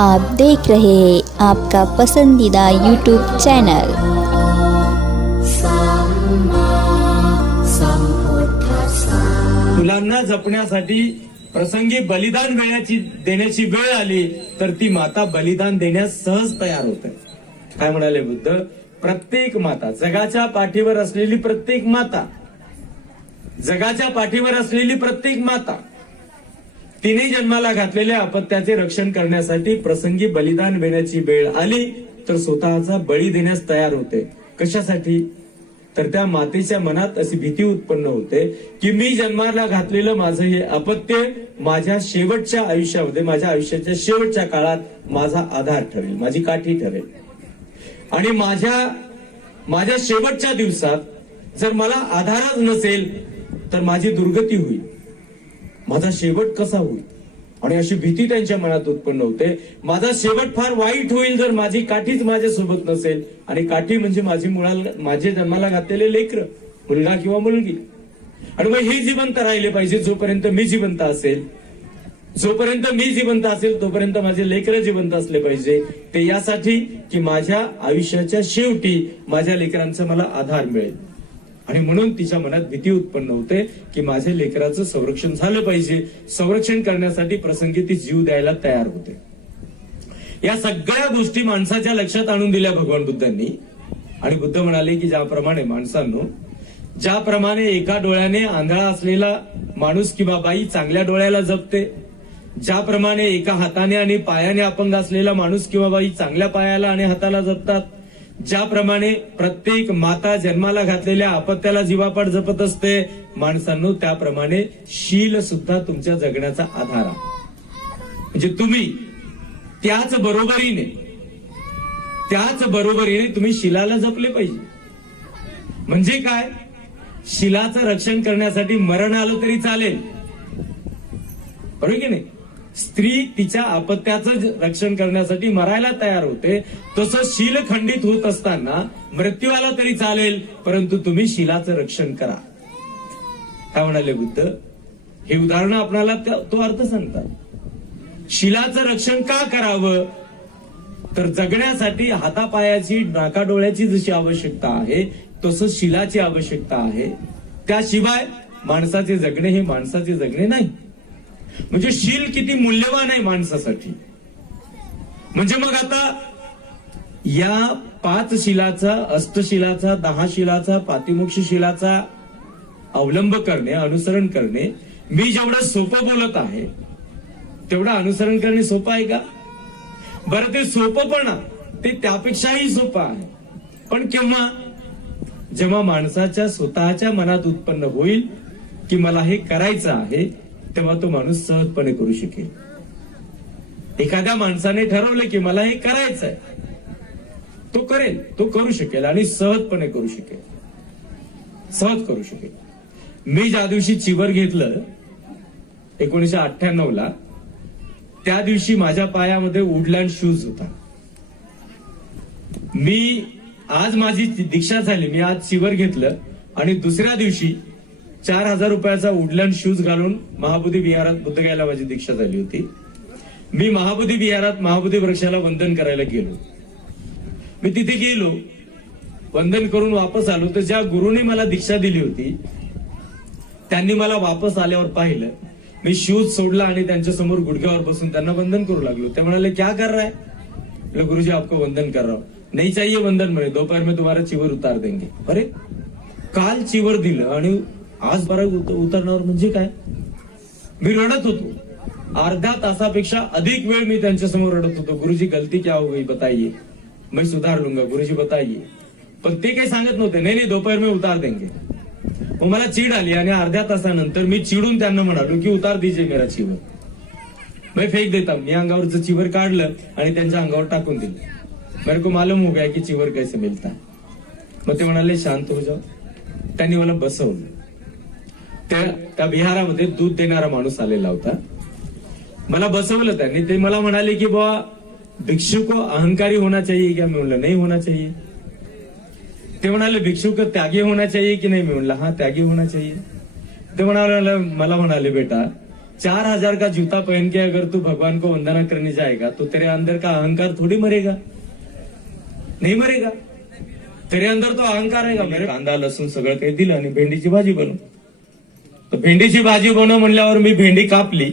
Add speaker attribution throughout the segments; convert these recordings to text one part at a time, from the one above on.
Speaker 1: आप देख रहे हैं आपका पसंदीदा यूट्यूब चैनल
Speaker 2: मुलांना जपण्यासाठी प्रसंगी बलिदान वेळाची देण्याची वेळ आली तर ती माता बलिदान देण्यास सहज तयार होते. काय म्हणाले बुद्ध? प्रत्येक माता जगाच्या पाठीवर असलेली प्रत्येक माता जगाच्या पाठीवर असलेली प्रत्येक माता तिने जन्माला घातलेल्या अपत्याचे रक्षण करण्यासाठी प्रसंगी बलिदान देण्याची वेळ आली तर स्वतःचा बळी देण्यास तयार होते. कशासाठी? तर त्या मातेच्या मनात अशी भीती उत्पन्न होते की मी जन्माला घातलेलं माझं हे अपत्य माझ्या शेवटच्या आयुष्यामध्ये माझ्या आयुष्याच्या शेवटच्या काळात माझा आधार ठरेल माझी काठी ठरेल. आणि माझ्या माझ्या शेवटच्या दिवसात जर मला आधारच नसेल तर माझी दुर्गती होईल. माझा शेवट कसा होईल? आणि अशी भीती त्यांच्या मनात उत्पन्न होते. माझा शेवट फार वाईट होईल जर माझी काठीच माझ्यासोबत नसेल. आणि काठी म्हणजे माझी मुळाला माझे जन्माला घातलेले लेकर मुलगा किंवा मुलगी. आणि मग हे जिवंत राहिले पाहिजे जोपर्यंत मी जिवंत असेल. जोपर्यंत मी जिवंत असेल तोपर्यंत माझे लेकर जिवंत असले पाहिजे. ते यासाठी की माझ्या आयुष्याच्या शेवटी माझ्या लेकरांचा मला आधार मिळेल. आणि म्हणून तिच्या मनात भीती उत्पन्न होते की माझ्या लेकराचं संरक्षण झालं पाहिजे. संरक्षण करण्यासाठी प्रसंगी ती जीव द्यायला तयार होते. या सगळ्या गोष्टी माणसाच्या लक्षात आणून दिल्या भगवान बुद्धांनी. आणि बुद्ध म्हणाले की ज्याप्रमाणे माणसांनो ज्याप्रमाणे एका डोळ्याने आंधळा असलेला माणूस किंवा बाई चांगल्या डोळ्याला जपते ज्याप्रमाणे एका हाताने आणि पायाने अपंग असलेला माणूस किंवा बाई चांगल्या पायाला आणि हाताला जपतात ज्याप्रमाणे प्रत्येक माता जन्माला घातलेल्या अपत्याला जीवापाड जपत असते माणसांनो त्याप्रमाणे शील सुद्धा तुमच्या जगण्याचा आधार आहे. म्हणजे तुम्ही त्याच बरोबरीने त्याच बरोबरीने तुम्ही शिलाला जपले पाहिजे. म्हणजे काय? शिलाचं रक्षण करण्यासाठी मरण आलं तरी चालेल. बरोबर की नाही? स्त्री तिच्या अपत्याचं रक्षण करण्यासाठी मरायला तयार होते. तसं शील खंडित होत असताना मृत्यू आला तरी चालेल परंतु तुम्ही शिलाचं रक्षण करा. काय म्हणाले बुद्ध? हे उदाहरण आपणाला तो अर्थ सांगतात. शिलाचं रक्षण का करावं? तर जगण्यासाठी हातापायाची नाकाडोळ्याची जशी आवश्यकता आहे तसं शिलाची आवश्यकता आहे. त्याशिवाय माणसाचे जगणे हे माणसाचे जगणे नाही. म्हणजे शील किती मूल्यवान आहे माणसासाठी. म्हणजे मग आता या पाच शिलाचा अष्टशिलाचा दहा शिलाचा पातिमोक्ष शिलाचा अवलंब करणे अनुसरण करणे मी जेवढं सोपं बोलत आहे तेवढं अनुसरण करणे सोपं आहे का? बरं ते सोपं पण ते त्यापेक्षाही सोपं आहे. पण केव्हा? जेव्हा माणसाच्या स्वतःच्या मनात उत्पन्न होईल की मला हे करायचं आहे तेव्हा तो माणूस सहजपणे करू शकेल. एखाद्या माणसाने ठरवलं की मला हे करायचं आहे तो करेल. तो करू शकेल आणि सहजपणे करू शकेल. सहज करू शकेल. मी ज्या दिवशी चिवर घेतलं एकोणीशे अठ्ठ्याण्णव ला त्या दिवशी माझ्या पायामध्ये वुडलँड शूज होता. मी आज माझी दीक्षा झाली. मी आज चिवर घेतलं आणि दुसऱ्या दिवशी चार हजार रुपयाचा वुडलँड शूज घालून महाबुधी विहारात बुद्ध घ्यायला माझी दीक्षा झाली होती. मी महाबुधी विहारात महाबोधी वृक्षाला वंदन करायला गेलो. मी तिथे गेलो. वंदन करून वापस आलो. तर ज्या गुरुने मला दीक्षा दिली होती त्यांनी मला वापस आल्यावर पाहिलं. मी शूज सोडला आणि त्यांच्यासमोर गुडघ्यावर बसून त्यांना वंदन करू लागलो. ते म्हणाले क्या कर रहा है? गुरुजी आपको वंदन कर रहा हूं. नहीं चाहिए वंदन म्हणे दोपहर में तुम्हाला चिवर उतार देंगे. अरे काल चिवर दिलं आणि आज बरं उतरणार म्हणजे काय? मी रडत होतो. अर्ध्या तासापेक्षा अधिक वेळ मी त्यांच्यासमोर रडत होतो. गुरुजी गलती क्या हो गई बताइए? मैं सुधार लूंगा गुरुजी बताइए. पण ते काही सांगत नव्हते. नाही नाही दोपहर मी उतार देंगे. मग मला चिड आली आणि अर्ध्या तासानंतर मी चिडून त्यांना म्हणालो की उतार दीजिए मेरा चिवर. मैं फेक देता. मी अंगावरचं चिवर काढलं आणि त्यांच्या अंगावर टाकून दिलं. मेरे को मालूम हो गया की चिवर कैसे मिलता मग ते म्हणाले शांत हो जाओ. त्यांनी मला बसवलं. त्या त्या विहारामध्ये दूध देणारा माणूस आलेला होता. मला बसवलं त्यांनी. ते मला म्हणाले की बुवा भिक्षु को अहंकारी होना चाहिए क्या? मी म्हणलं नाही होना चाहिए. ते म्हणाले भिक्षु को त्यागी होना चाहिए की नाही? मी म्हणलं हा त्यागी होना चाहिए. ते म्हणाले मला म्हणाले बेटा चार हजार का जूता पहन के अगर तू भगवान को वंदना करने जाएगा तो तेरे अंदर का अहंकार थोड़ी मरेगा? नहीं मरेगा. तेरे अंदर तो अहंकार आहे का मेरे कांदा लसूण सगळं काही दिलं आणि भेंडीची भाजी बनवून. तर भेंडीची भाजी बनव म्हणल्यावर मी भेंडी कापली.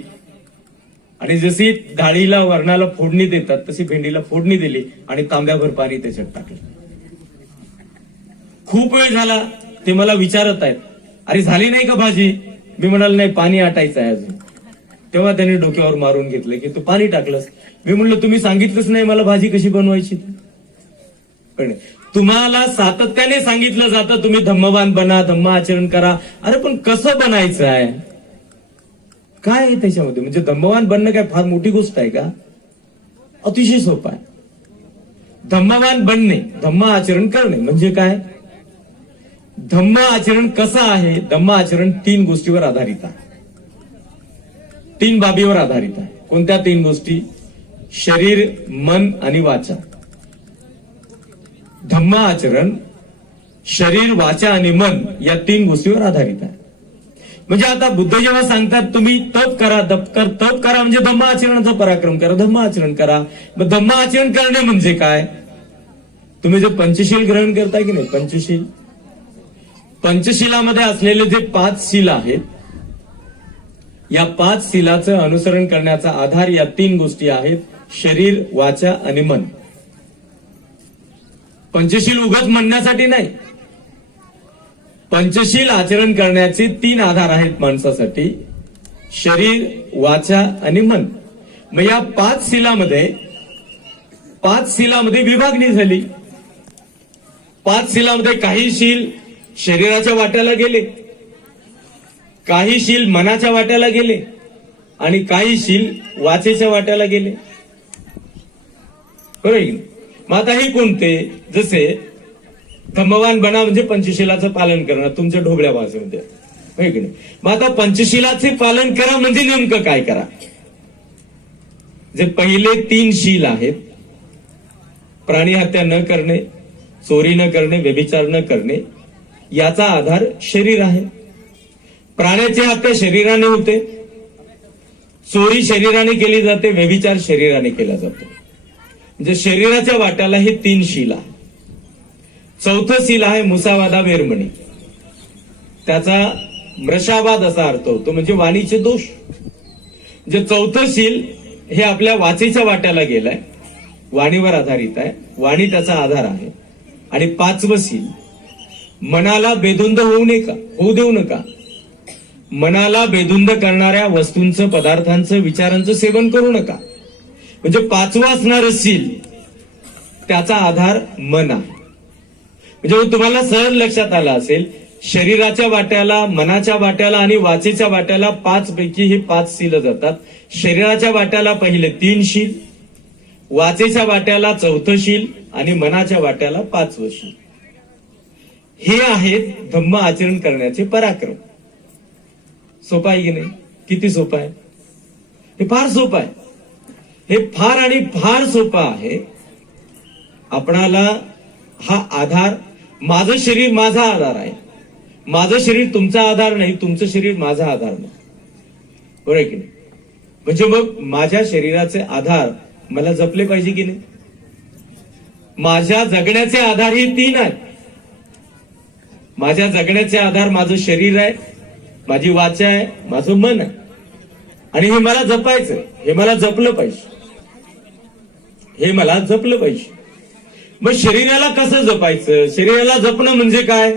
Speaker 2: आणि जशी डाळीला वरणाला फोडणी देतात तशी भेंडीला फोडणी दिली आणि तांब्याभर पाणी त्याच्यात टाकलं. खूप वेळ झाला ते मला विचारत आहेत अरे झाली नाही का भाजी? मी म्हणाल नाही पाणी आटायचं आहे अजून. तेव्हा त्यांनी डोक्यावर मारून घेतलं की तू पाणी टाकलंस. मी म्हणलं तुम्ही सांगितलंच नाही मला भाजी कशी बनवायची. पण तुम्हाला सातत्याने सांगितलं जातं तुम्ही धम्मवान बना धम्म आचरण करा. अरे पण कसं बनायचं आहे? काय आहे त्याच्यामध्ये? म्हणजे धम्मवान बनणं काय फार मोठी गोष्ट आहे का? अतिशय सोपं आहे. धम्मवान बनणे धम्म आचरण करणे म्हणजे काय? धम्म आचरण कसं आहे? धम्म आचरण तीन गोष्टीवर आधारित आहे. तीन बाबीवर आधारित आहे. कोणत्या तीन गोष्टी? शरीर मन आणि वाचा. धम्म आचरण शरीर वाचा आणि मन या तीन गोष्टीवर आधारित आहे. म्हणजे आता बुद्ध जेव्हा सांगतात तुम्ही तप करा तप कर तप करा म्हणजे धम्म आचरणाचा पराक्रम करा धम्म आचरण करा. मग धम्म आचरण करणे म्हणजे काय? तुम्ही जे पंचशील ग्रहण करताय की नाही? पंचशील. पंचशिलामध्ये असलेले जे पाच शील आहेत या पाच शिलाचं अनुसरण करण्याचा आधार या तीन गोष्टी आहेत शरीर वाचा आणि मन. पंचशील उगत म्हणण्यासाठी नाही. पंचशील आचरण करण्याचे तीन आधार आहेत माणसासाठी. शरीर वाचा आणि मन. मग या पाच शिलामध्ये पाच शिलामध्ये विभागणी झाली. पाच शिलामध्ये काही शील शरीराच्या वाट्याला गेले. काही शील मनाच्या वाट्याला गेले आणि काही शील वाचेच्या वाट्याला गेले. बरोबर मग आता हे कोणते जसे धम्मवान बना म्हणजे पंचशिलाचं पालन करणं तुमच्या ढोबळ्या भाषेमध्ये होय की नाही? मग आता पंचशिलाचे पालन करा म्हणजे नेमकं काय करा? जे पहिले तीन शील आहेत प्राणी हत्या न करणे चोरी न करणे व्यभिचार न करणे याचा आधार शरीर आहे. प्राण्याची हत्या शरीराने होते चोरी शरीराने केली जाते व्यभिचार शरीराने केला जातो. म्हणजे शरीराच्या वाट्याला हे तीन शिला चौथं शिला आहे मुसावादा वेरमणी त्याचा मृषावाद असा अर्थ होतो म्हणजे वाणीचे दोष. म्हणजे चौथं शील हे आपल्या वाचेच्या वाट्याला गेलाय वाणीवर आधारित आहे वाणी त्याचा आधार आहे. आणि पाचवं शील मनाला बेधुंद होऊ नये का होऊ देऊ नका. मनाला बेधुंद करणाऱ्या वस्तूंचं पदार्थांचं विचारांचं सेवन करू नका. म्हणजे पाचवं असणारं शील त्याचा आधार मन. आहे म्हणजे हो, तुम्हाला सहज लक्षात आला असेल शरीराच्या वाट्याला मनाच्या वाट्याला आणि वाचेच्या वाट्याला पाच पैकी हे पाच शील जातात. शरीराच्या वाट्याला पहिले तीन शील वाचेच्या वाट्याला चौथं शील आणि मनाच्या वाट्याला पाचवं शील हे आहेत धम्म आचरण करण्याचे पराक्रम. सोपा आहे की नाही? किती सोपा आहे? हे फार सोपं आहे. हे फार आणि फार सोपं आहे. आपणाला हा आधार माझं शरीर माझा आधार आहे. माझं शरीर तुमचा आधार नाही तुमचं शरीर माझा आधार नाही. बरोबर की नाही? म्हणजे मग माझ्या शरीराचे आधार मला जपले पाहिजे की नाही? माझ्या जगण्याचे आधार हे तीन आहेत. माझ्या जगण्याचे आधार माझं शरीर आहे माझी वाचा आहे माझं मन आहे. आणि हे मला जपायचं हे मला जपलं पाहिजे. हे मला जपलं पाहिजे. मग शरीराला कसं जपायचं? शरीराला जपणं म्हणजे काय?